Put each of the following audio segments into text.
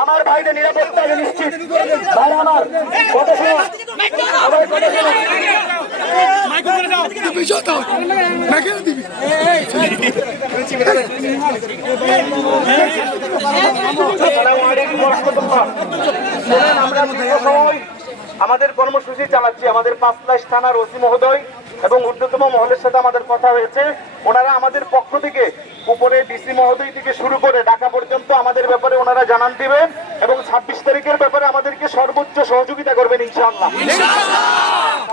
আমার ভাইদের নিরাপত্তা নিশ্চিত। ভাই আমার কথা শোনো, সবাই কথা শোনো। আমরা দীর্ঘ সময় আমাদের কর্মসূচি চালাচ্ছি। আমাদের পাঁচলাইশ থানার ওসি মহোদয় এবং ঊর্ধ্বতম মহলের সাথে আমাদের কথা হয়েছে। ওনারা আমাদের পক্ষ থেকে উপরে ডিসি মহোদয় থেকে শুরু করে ঢাকা পর্যন্ত আমাদের ব্যাপারে ওনারা জানান দিবেন এবং 26 তারিখের ব্যাপারে আমাদেরকে সর্বোচ্চ সহযোগিতা করবেন ইনশাআল্লাহ।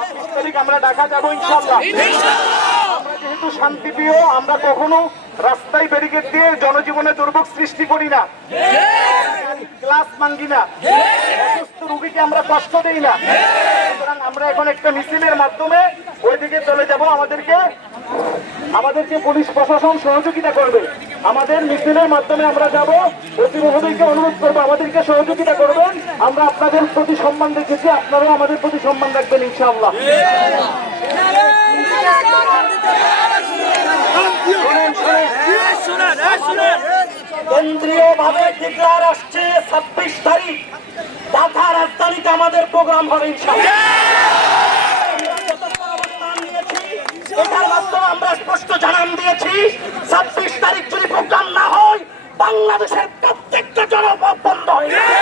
26 তারিখ আমরা ঢাকা যাবো ইনশাআল্লাহ। আমরা যেহেতু শান্তিপ্রিয়, আমরা কখনো রাস্তায় ব্যারিকেড দিয়ে জনজীবনে দুর্ভোগ সৃষ্টি করি না, গ্লাস ভাঙি না, অসুস্থ রোগীকে আমরা কষ্ট দেই না। সুতরাং আমরা এখন একটা মিছিলের মাধ্যমে ওইদিকে চলে যাব। আমাদেরকে পুলিশ প্রশাসন সহযোগিতা করবে। আমাদের মিছিলের মাধ্যমে আমরা যাব। ওসি মহোদয়কে অনুরোধ করবো আমাদেরকে সহযোগিতা করবেন। আমরা আপনাদের প্রতি সম্মান রেখেছি, আপনারাও আমাদের প্রতি সম্মান রাখবেন ইনশাআল্লাহ। কেন্দ্রীয় ভাবে ডিক্লার আসছে 26 তারিখ ঢাকা রাজধানীতে আমাদের প্রোগ্রাম হবে ইনশাআল্লাহ। এটার মাধ্যমে আমরা স্পষ্ট জানান দিয়েছি 26 তারিখ যদি প্রোগ্রাম না হয় বাংলাদেশের প্রত্যেকটা জনপথ বন্ধ হয়ে যাবে।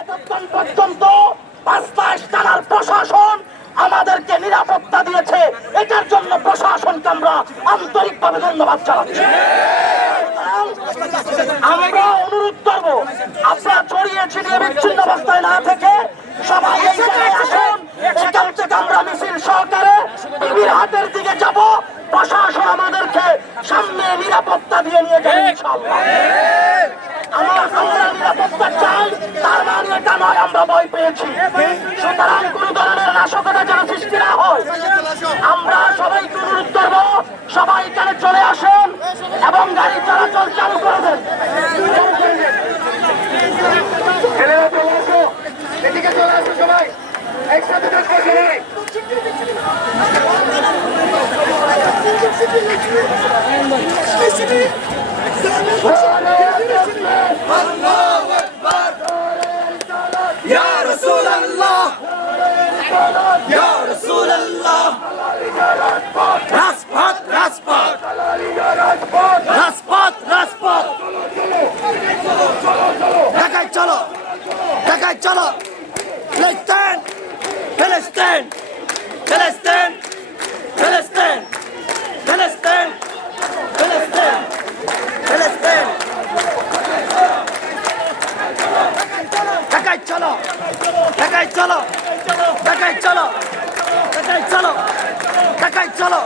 এতক্ষণ পর্যন্ত পাঁচলাইশ থানার প্রশাসন আমাদেরকে নিরাপত্তা দিয়েছে, এটার জন্য প্রশাসনকে আমরা আন্তরিকভাবে ধন্যবাদ জানাচ্ছি। আমরা অনুরোধ করবো আপনারা ছড়িয়ে ছিটিয়ে বিচ্ছিন্ন অবস্থায় না থেকে সবাই এই জায়গায় আসুন। এখান থেকে আমরা মিছিল সহকারে বিবির হাটের দিকে যাব। প্রশাসন আমাদেরকে সামনে নিরাপত্তা দিয়ে নিয়ে যাবে ইনশাআল্লাহ। আমরা নিরাপত্তা চাই, তার মানে এটা নয় আমরা ভয় পেয়েছি। সুতরাং কোন ধরনের নাশকতা যেন সৃষ্টি না হয় আমরা সবাইকে অনুরোধ করবো সবাই এখানে চলে আসেন এবং গাড়ি চলাচল চালু করে দেন। ছেলেরা চলে আসো, এদিকে চলে আসো, সবাই একসাথে থাকবো। সবাই Ya Rasulallah, Ya Rasulallah, Rajpath, Rajpath, Rajpath, Rajpath, Dhakai chalo, Dhakai chalo, Palestine, Palestine, Palestine, Palestine, Palestine, Palestine, Palestine. Dhakai chalo, Dhakai chalo, Dhakai chalo, Dhakai chalo, Dhakai chalo.